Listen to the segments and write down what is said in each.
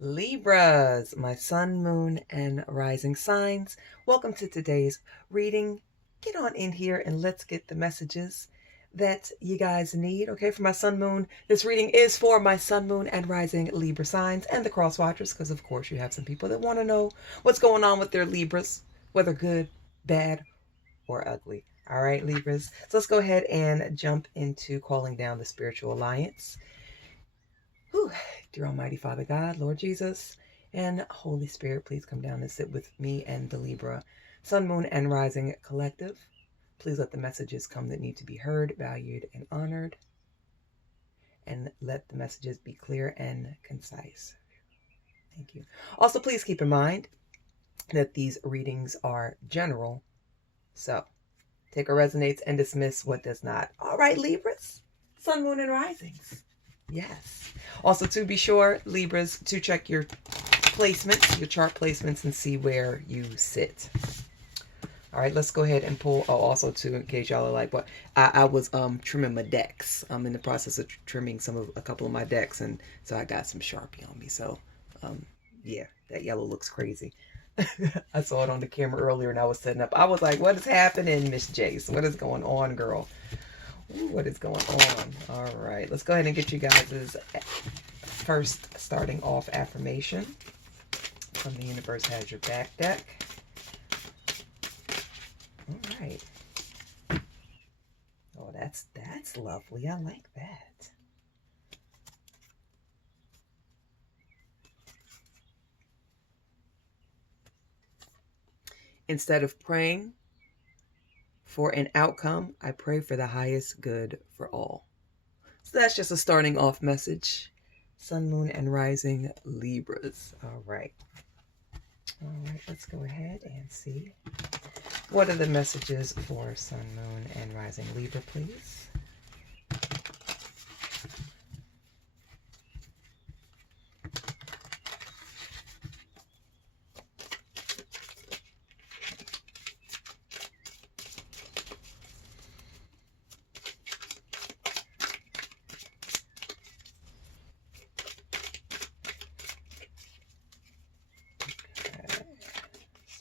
Libras, my sun, moon, and rising signs. Welcome to today's reading. Get on in here and let's get the messages that you guys need. Okay, for my sun, moon, this reading is for my sun, moon, and rising Libra signs and the cross watchers, because of course you have some people that want to know what's going on with their Libras, whether good, bad, or ugly. All right, Libras. So let's go ahead and jump into calling down the spiritual alliance. Whew. Dear Almighty Father God, Lord Jesus, and Holy Spirit, please come down and sit with me and the Libra Sun, Moon, and Rising Collective. Please let the messages come that need to be heard, valued, and honored. And let the messages be clear and concise. Thank you. Also, please keep in mind that these readings are general. So, take what resonates and dismiss what does not. All right, Libras, Sun, Moon, and Risings. Yes. Also, to be sure, Libras, to check your placements, your chart placements, and see where you sit. All right, let's go ahead and pull. Oh, also, too, in case y'all are like, what? I was trimming my decks. I'm in the process of trimming a couple of my decks, and so I got some Sharpie on me. So, yeah, that yellow looks crazy. I saw it on the camera earlier, and I was setting up. I was like, what is happening, Miss Jace? What is going on, girl? Ooh, what is going on? All right, let's go ahead and get you guys' first starting off affirmation from the Universe Has Your Back deck. All right. Oh, that's lovely. I like that. Instead of praying for an outcome, I pray for the highest good for all. So that's just a starting off message. Sun, Moon, and Rising Libras. All right. All right, let's go ahead and see. What are the messages for Sun, Moon, and Rising Libra, please?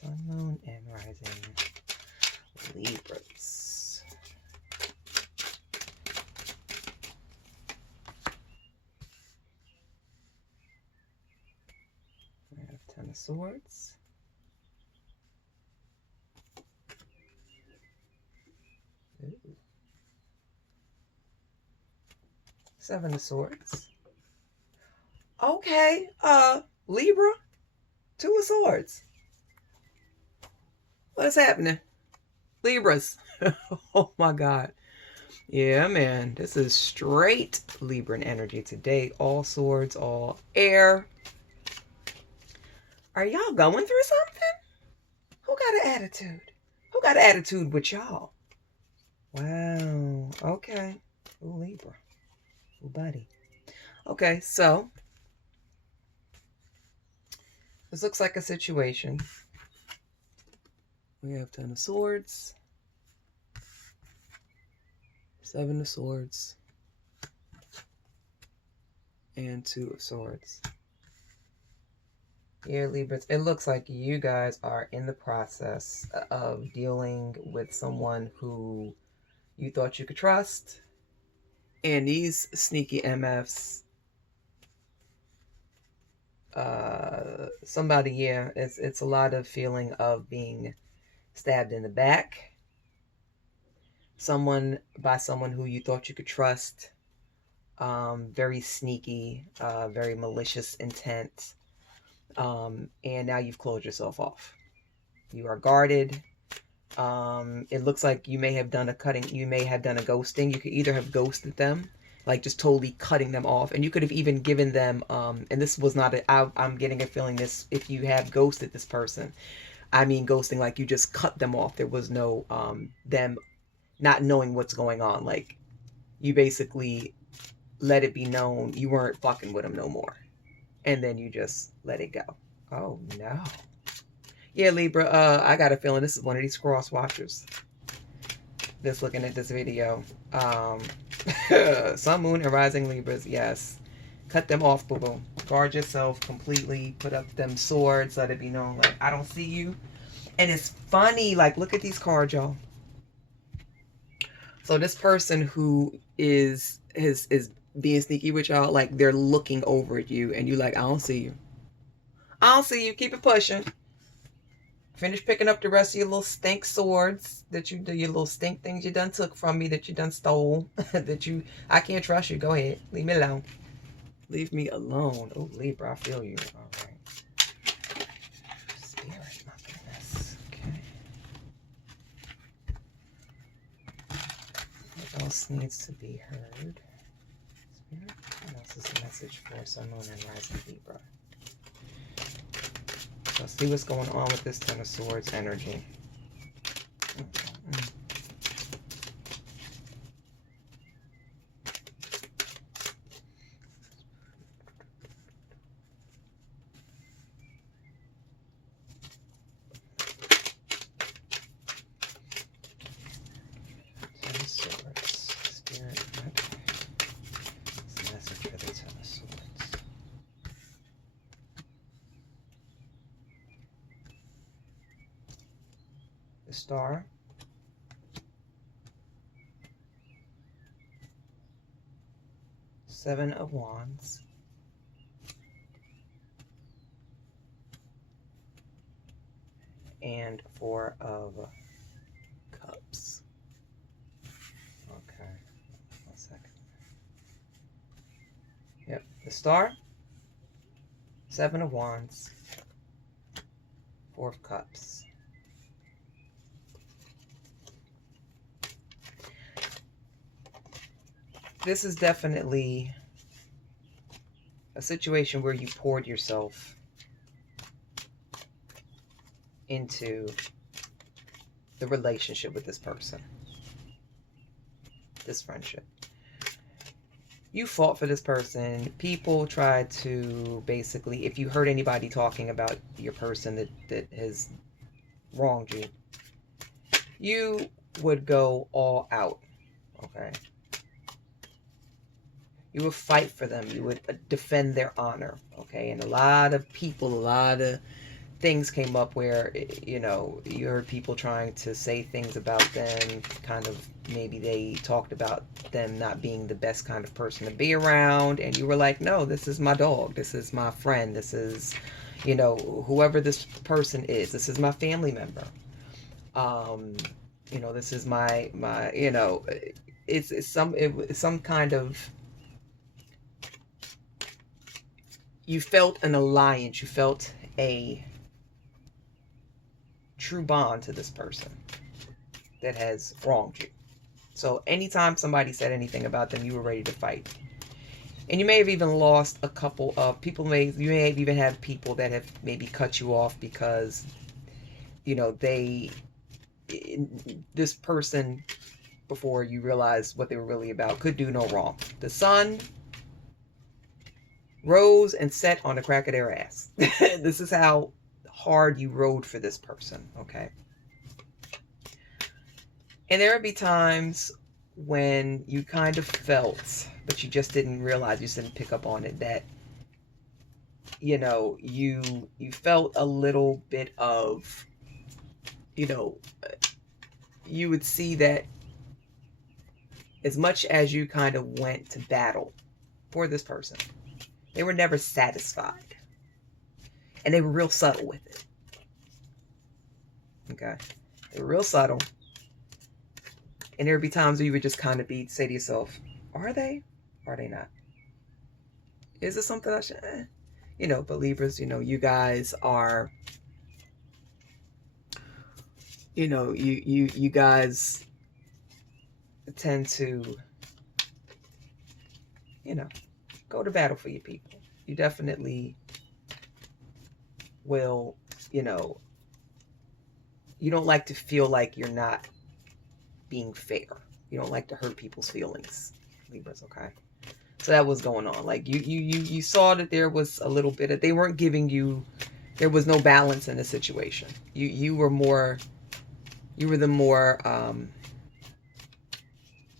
Sun, Moon, and Rising Libras. I have Ten of Swords. Ooh. Seven of Swords. Okay, Libra, Two of Swords. What is happening? Libras. Oh my God. Yeah, man. This is straight Libran energy today. All swords, all air. Are y'all going through something? Who got an attitude? Who got an attitude with y'all? Wow. Okay. Ooh, Libra. Ooh, buddy. Okay, so this looks like a situation. We have Ten of Swords, Seven of Swords, and Two of Swords. Yeah, Libras, it looks like you guys are in the process of dealing with someone who you thought you could trust. And these sneaky MFs, somebody, yeah, it's a lot of feeling of being stabbed in the back. Someone who you thought you could trust. Very sneaky, very malicious intent. And now you've closed yourself off. You are guarded. It looks like you may have done a cutting. You may have done a ghosting. You could either have ghosted them, like just totally cutting them off, and you could have even given them. And this was not. I'm getting a feeling this. If you have ghosted this person, I mean ghosting like you just cut them off. There was no them not knowing what's going on. Like you basically let it be known you weren't fucking with them no more, and then you just let it go. Oh no. Yeah, Libra, I got a feeling this is one of these cross watchers that's looking at this video. Sun, Moon, and Rising Libras, yes. Cut them off, boo-boo. Guard yourself completely. Put up them swords. Let it be known, like, I don't see you. And it's funny, like, look at these cards, y'all. So this person who is being sneaky with y'all, like, they're looking over at you, and you like, I don't see you. I don't see you. Keep it pushing. Finish picking up the rest of your little stink swords that you do, your little stink things you done took from me, that you done stole, I can't trust you. Go ahead. Leave me alone. Leave me alone. Oh, Libra, I feel you. All right. Spirit, my goodness. Okay. What else needs to be heard? Spirit? What else is a message for Sun, Moon, and Rising Libra? Let's see what's going on with this Ten of Swords energy. Ten of Swords. Spirit. What's the message for the Ten of Swords? Star, Seven of Wands, and Four of Cups. Okay, 1 second. Yep, the Star, Seven of Wands, Four of Cups. This is definitely a situation where you poured yourself into the relationship with this person, this friendship. You fought for this person. People tried to basically, if you heard anybody talking about your person that has wronged you, you would go all out, okay? You would fight for them. You would defend their honor, okay? And a lot of people, a lot of things came up where, you know, you heard people trying to say things about them, kind of, maybe they talked about them not being the best kind of person to be around, and you were like, no, this is my dog, this is my friend, this is, you know, whoever this person is, this is my family member. You know, this is my you know, it's some kind of, you felt an alliance, you felt a true bond to this person that has wronged you. So anytime somebody said anything about them, you were ready to fight. And you may have even lost a couple of people. You may have even had people that have maybe cut you off because, you know, this person, before you realize what they were really about, could do no wrong. The sun rose and set on the crack of their ass. This is how hard you rode for this person, okay? And there would be times when you kind of felt, but you just didn't realize, you just didn't pick up on it, that, you know, you felt a little bit of, you know, you would see that as much as you kind of went to battle for this person, they were never satisfied. And they were real subtle with it. Okay? They were real subtle. And there would be times where you would just kind of say to yourself, are they? Or are they not? Is this something I should... You know, but Libras, you know, you guys are... You know, you guys tend to, you know, go to battle for your people. You definitely will, you know, you don't like to feel like you're not being fair. You don't like to hurt people's feelings, Libras, okay? So that was going on. Like you saw that there was a little bit of, they weren't giving you, there was no balance in the situation. You were the more,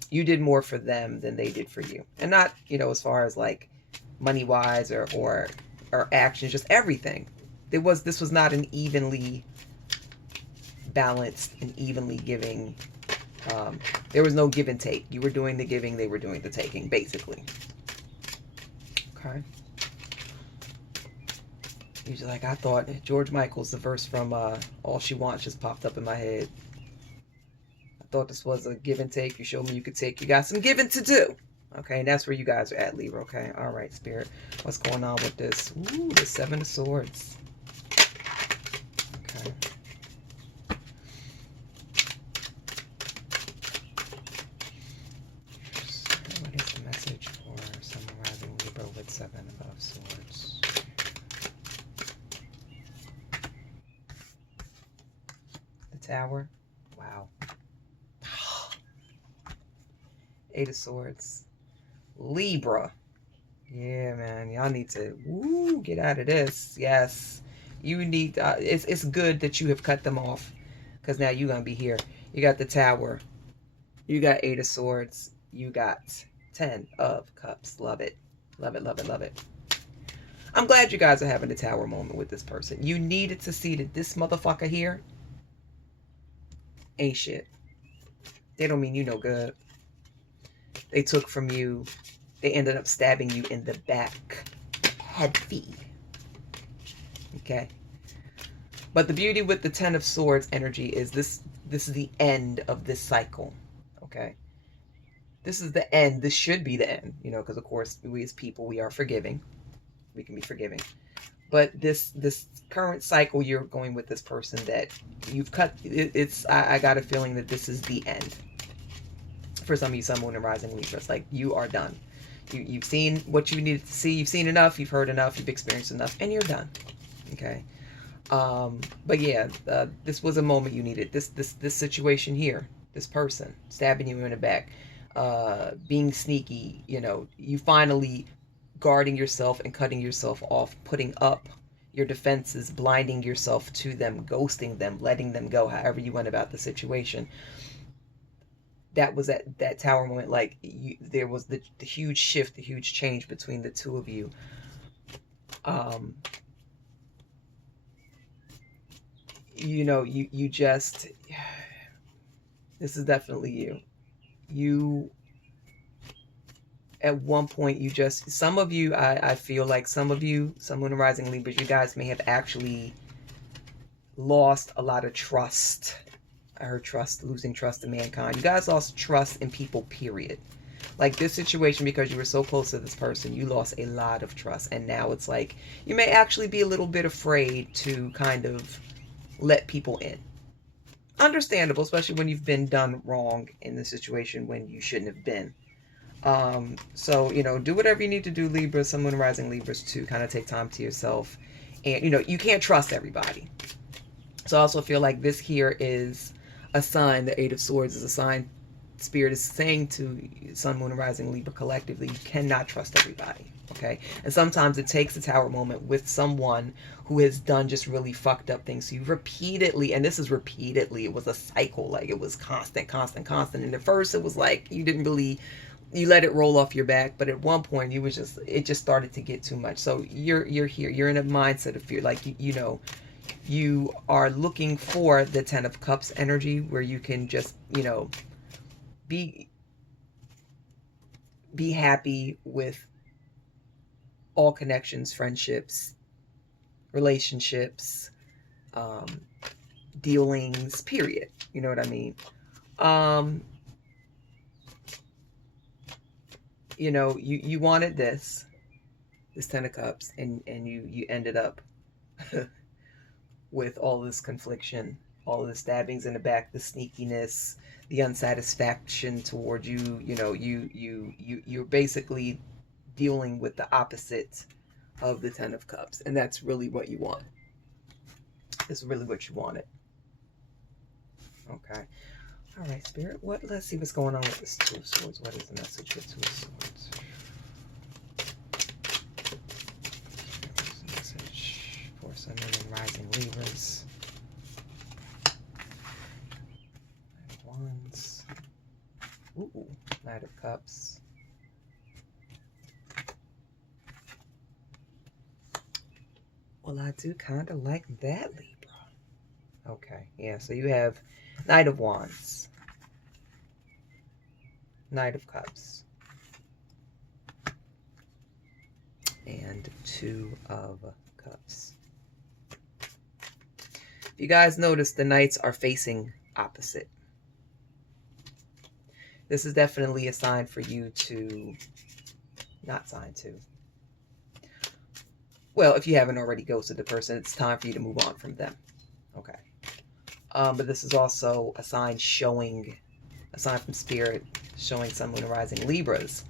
you did more for them than they did for you. And not, you know, as far as like money wise or actions, just everything. This was not an evenly balanced and evenly giving. There was no give and take. You were doing the giving, they were doing the taking, basically. Okay. Usually, like, I thought George Michael's, the verse from All She Wants just popped up in my head. I thought this was a give and take. You showed me you could take. You got some giving to do. Okay, and that's where you guys are at, Libra. Okay, all right, Spirit. What's going on with this? Ooh, the Seven of Swords. Okay. What is the message for someone rising Libra with Seven of Swords? The Tower. Wow. Eight of Swords. Libra. Yeah, man. Y'all need to get out of this. Yes. You need, it's good that you have cut them off, because now you're going to be here. You got the Tower. You got Eight of Swords. You got 10 of Cups. Love it. Love it, love it, love it. I'm glad you guys are having a Tower moment with this person. You needed to see that this motherfucker here ain't shit. They don't mean you no good. They took from you. They ended up stabbing you in the back. Heavy. Okay. But the beauty with the Ten of Swords energy is this is the end of this cycle. Okay. This is the end. This should be the end. You know, because of course, we as people, we are forgiving. We can be forgiving. But this current cycle you're going with this person that you've cut, I got a feeling that this is the end. For some of you, Sun, Moon, and Rising Libras, like, you are done. You've seen what you needed to see. You've seen enough. You've heard enough. You've experienced enough, and you're done. Okay. But yeah, this was a moment you needed. This situation here, this person stabbing you in the back, being sneaky. You know, you finally guarding yourself and cutting yourself off, putting up your defenses, blinding yourself to them, ghosting them, letting them go. However you went about the situation. That was at that Tower moment, like, there was the huge shift, the huge change between the two of you. You know, you just, this is definitely you. You, at one point, you just, some of you, I feel like some of you, Moon Rising Libras, you guys may have actually lost a lot of trust. I heard trust, losing trust in mankind. You guys lost trust in people, period. Like, this situation, because you were so close to this person, you lost a lot of trust. And now it's like, you may actually be a little bit afraid to kind of let people in. Understandable, especially when you've been done wrong in the situation when you shouldn't have been. So, you know, do whatever you need to do, Libra, Sun, Moon, Rising Libras, to kind of take time to yourself. And, you know, you can't trust everybody. So I also feel like this here is a sign. The Eight of Swords is a sign. Spirit is saying to Sun, Moon, and Rising Libra collectively, you cannot trust everybody. Okay. And sometimes it takes a Tower moment with someone who has done just really fucked up things. So you repeatedly, and this is repeatedly, it was a cycle. Like, it was constant. And at first it was like, you didn't really, you let it roll off your back. But at one point it just started to get too much. So you're here. You're in a mindset of fear. Like, you know, you are looking for the Ten of Cups energy, where you can just, you know, be happy with all connections, friendships, relationships, dealings, period. You know what I mean? You know, you wanted this Ten of Cups, and you ended up with all this confliction, all the stabbings in the back, the sneakiness, the unsatisfaction toward you. You know, you're basically dealing with the opposite of the Ten of Cups, and that's really what you want. It's really what you wanted. Okay. All right, Spirit. Let's see what's going on with this Two of Swords. What is the message with Two of Swords? What's the message for Sun, Moon, and Rising Libras? Knight of Wands. Ooh, Knight of Cups. Well, I do kind of like that, Libra. Okay, yeah, so you have Knight of Wands, Knight of Cups, and Two of Cups. If you guys notice, the Knights are facing opposite. This is definitely a sign for you to, not sign to, well, if you haven't already ghosted the person, it's time for you to move on from them. Okay. But this is also a sign showing, a sign from Spirit, showing Sun, Moon, and Rising Libras,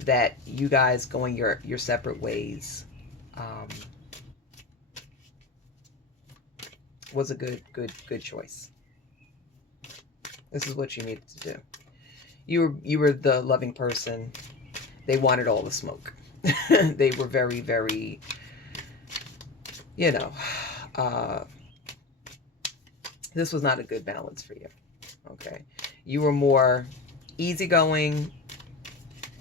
that you guys going your separate ways was a good choice. This is what you needed to do. You were the loving person. They wanted all the smoke. They were very, very, you know, this was not a good balance for you. Okay. You were more easygoing.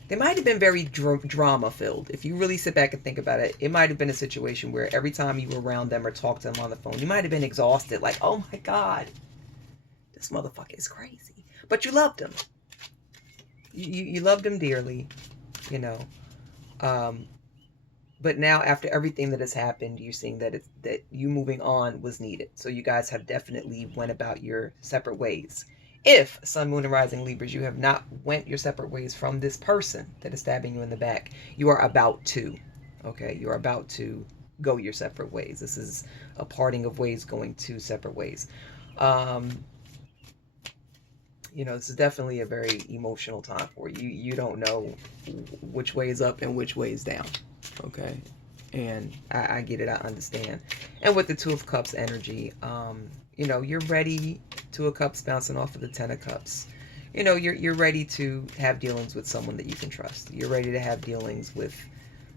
They might have been very drama filled. If you really sit back and think about it, it might have been a situation where every time you were around them or talked to them on the phone, you might have been exhausted. Like, oh my God, this motherfucker is crazy. But you loved him. You loved him dearly, you know. But now, after everything that has happened, you're seeing that that you moving on was needed. So you guys have definitely went about your separate ways. If Sun, Moon, and Rising Libras, you have not went your separate ways from this person that is stabbing you in the back, you are about to. Okay, you are about to go your separate ways. This is a parting of ways, going two separate ways. You know, this is definitely a very emotional time for you. You don't know which way is up and which way is down. Okay, and I get it, I understand. And with the Two of Cups energy, you know, you're ready. Two of Cups bouncing off of the Ten of Cups. You know, you're ready to have dealings with someone that you can trust. You're ready to have dealings with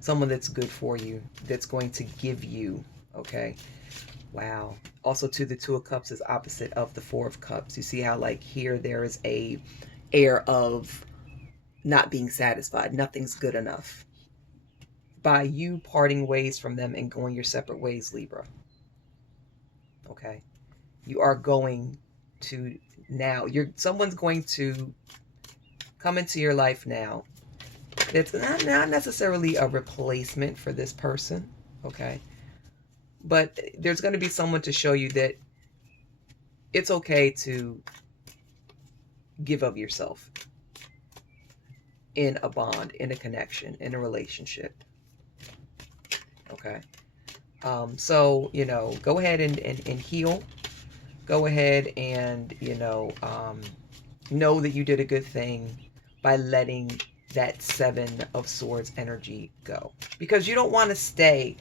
someone that's good for you, that's going to give you, okay? Wow. Also, too, the Two of Cups is opposite of the Four of Cups. You see how, like, here there is a air of not being satisfied. Nothing's good enough. By you parting ways from them and going your separate ways, Libra. Okay? You are going to now, someone's going to come into your life now. It's not necessarily a replacement for this person, okay? But there's going to be someone to show you that it's okay to give of yourself in a bond, in a connection, in a relationship. Okay. So, you know, go ahead and heal. Go ahead and, you know that you did a good thing by letting that Seven of Swords energy go. Because you don't want to stay.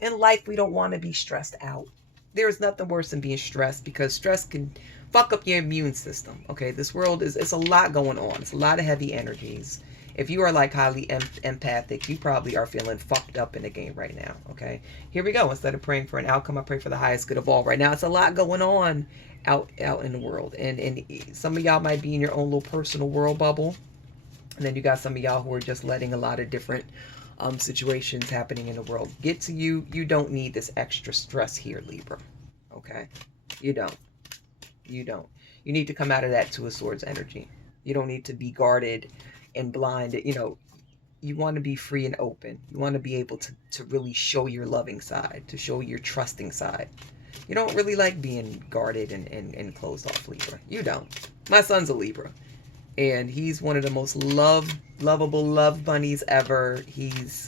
In life, we don't want to be stressed out. There's nothing worse than being stressed, because stress can fuck up your immune system. Okay, this world it's a lot going on. It's a lot of heavy energies. If you are like highly empathic, you probably are feeling fucked up in the game right now. Okay, here we go. Instead of praying for an outcome, I pray for the highest good of all. Right now, it's a lot going on out in the world, and some of y'all might be in your own little personal world bubble, and then you got some of y'all who are just letting a lot of different situations happening in the world get to you. You don't need this extra stress here, Libra. Okay, you don't. You need to come out of that Two of Swords energy. You don't need to be guarded and blinded. You know, you want to be free and open. You want to be able to really show your loving side, to show your trusting side. You don't really like being guarded and closed off, Libra. You don't. My son's a Libra, and he's one of the most lovable love bunnies ever. He's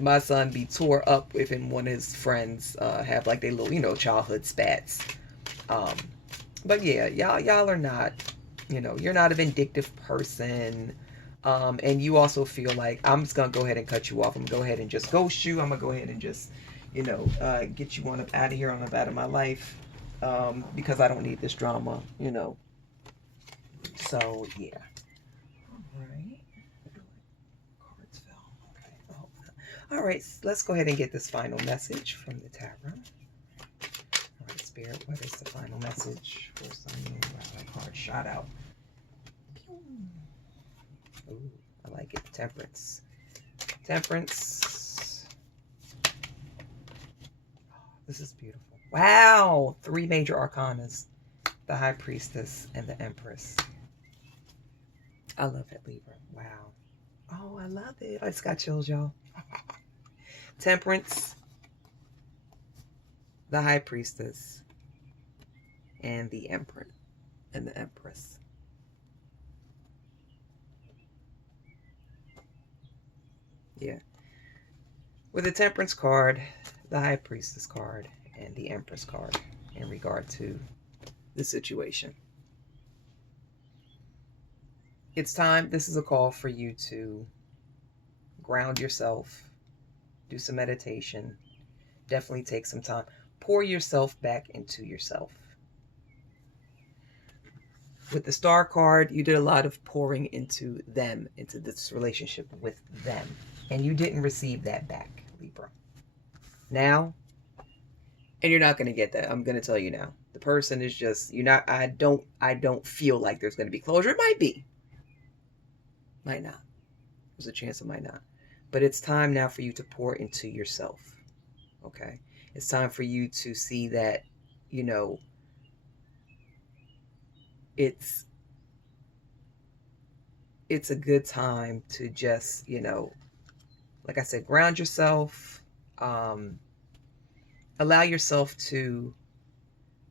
my son be tore up if one of his friends have like their little, you know, childhood spats. But yeah, y'all are not, you know, you're not a vindictive person. And you also feel like, I'm just gonna go ahead and cut you off. I'm gonna go ahead and just ghost you. I'm gonna go ahead and just, you know, get you on up out of here, on up out of my life, because I don't need this drama, you know. So yeah. All right. Cards fell. Okay. Oh. All right. Let's go ahead and get this final message from the tarot. All right, Spirit. What is the final message for Sun? That card shot out. Ooh, I like it. Temperance. Temperance. This is beautiful. Wow. 3 major arcanas. The High Priestess and the Empress. I love it, Libra. Wow. Oh, I love it. I just got chills, y'all. Temperance, the High Priestess, and the Emperor and the Empress. Yeah. With the Temperance card, the High Priestess card, and the Empress card in regard to the situation. It's time. This is a call for you to ground yourself, do some meditation, definitely take some time. Pour yourself back into yourself. With the Star card, you did a lot of pouring into them, into this relationship with them. And you didn't receive that back, Libra. Now, and you're not going to get that. I'm going to tell you now. The person is just, you're not, I don't feel like there's going to be closure. It might be. Might not. There's a chance it might not. But it's time now for you to pour into yourself. Okay? It's time for you to see that, you know, it's a good time to just, you know, like I said, ground yourself, allow yourself to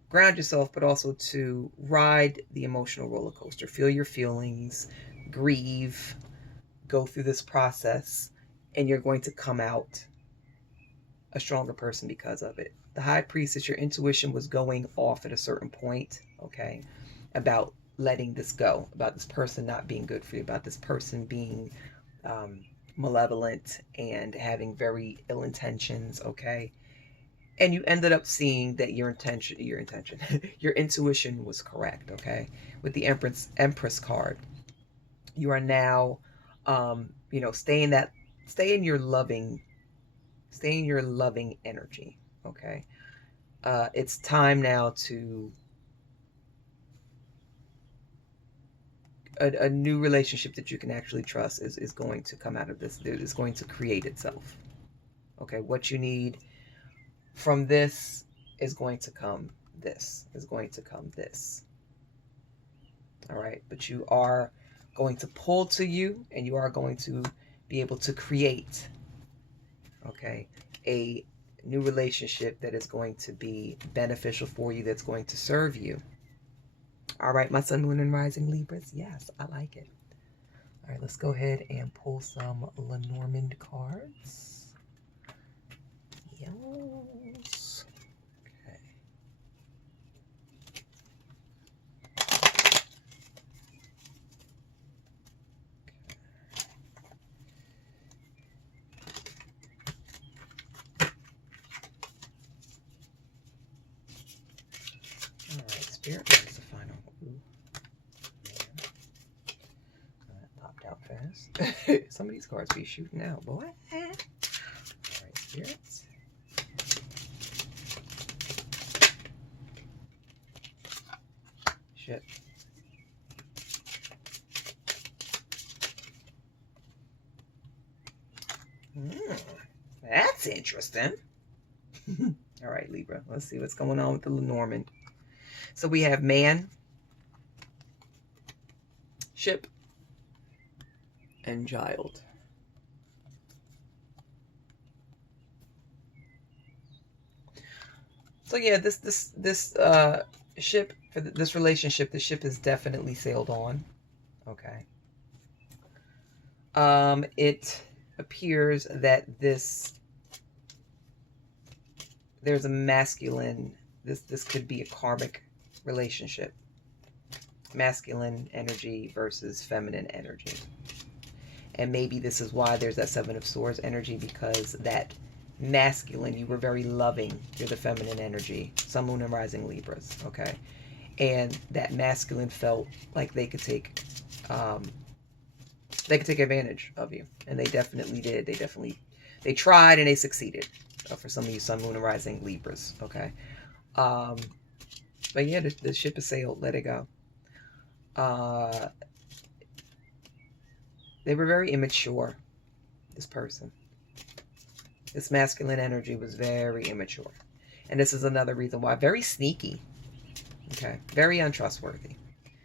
ground yourself, but also to ride the emotional roller coaster, feel your feelings, grieve, go through this process, and you're going to come out a stronger person because of it. The High Priestess, your intuition was going off at a certain point, okay, about letting this go, about this person not being good for you, about this person being malevolent and having very ill intentions, okay? And you ended up seeing that your intuition was correct, okay? With the Empress card, you are now, you know, stay in your loving energy, okay? It's time now to a new relationship that you can actually trust is going to come out of this. It is going to create itself. Okay, what you need from this is going to come this. Is going to come this. All right, but you are going to pull to you, and you are going to be able to create, okay, a new relationship that is going to be beneficial for you, that's going to serve you. All right, my Sun, Moon, and Rising Libras. Yes, I like it. All right, let's go ahead and pull some Lenormand cards. Yes. Okay. All right, Spirit, what's the final? Ooh, that popped out fast. Some of these cards be shooting out, boy. All right, Spirits. Shit. That's interesting. All right, Libra. Let's see what's going on with the Lenormand. So we have man, ship, and child. So yeah, this ship, for this relationship, the ship is definitely sailed on. Okay. It appears that there's a masculine, this could be a karmic relationship. Masculine energy versus feminine energy. And maybe this is why there's that Seven of Swords energy, because that masculine, you were very loving. You're the feminine energy. Sun, Moon, and Rising Libras, okay? And that masculine felt like they could take advantage of you. And they definitely did. They tried and they succeeded. For some of you Sun, Moon, and Rising Libras, okay? But yeah, the ship has sailed. Let it go. They were very immature, this person. This masculine energy was very immature. And this is another reason why. Very sneaky. Okay. Very untrustworthy.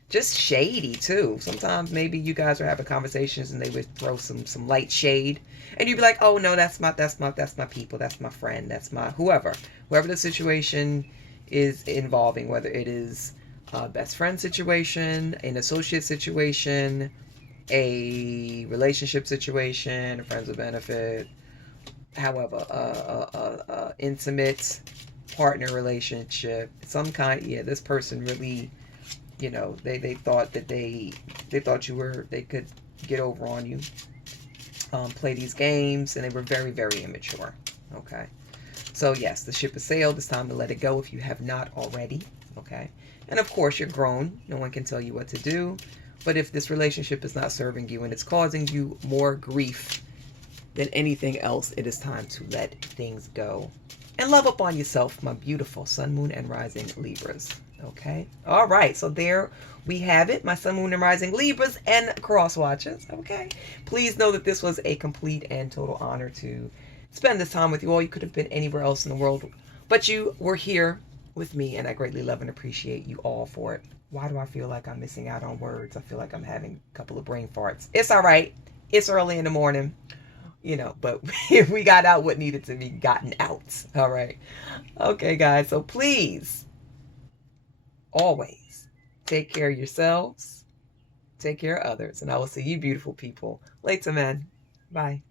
Just shady too. Sometimes maybe you guys are having conversations and they would throw some light shade, and you'd be like, "Oh no, that's my people, that's my friend, that's my whoever the situation is involving, whether it is a best friend situation, an associate situation, a relationship situation, a friends with benefit, however, intimate partner relationship, some kind. Yeah, this person really, they thought that they thought they could get over on you, play these games, and they were very, very immature. Okay, so yes, the ship has sailed. It's time to let it go if you have not already. Okay, and of course you're grown. No one can tell you what to do. But if this relationship is not serving you and it's causing you more grief than anything else, it is time to let things go and love up on yourself, my beautiful sun, moon, and rising Libras. Okay. All right. So there we have it, my sun, moon, and rising Libras and cross watchers. Okay. Please know that this was a complete and total honor to spend this time with you all. You could have been anywhere else in the world, but you were here with me, and I greatly love and appreciate you all for it. Why do I feel like I'm missing out on words? I feel like I'm having a couple of brain farts. It's all right. It's early in the morning, but we got out what needed to be gotten out. All right. Okay, guys. So please, always take care of yourselves, take care of others, and I will see you beautiful people later, man. Bye.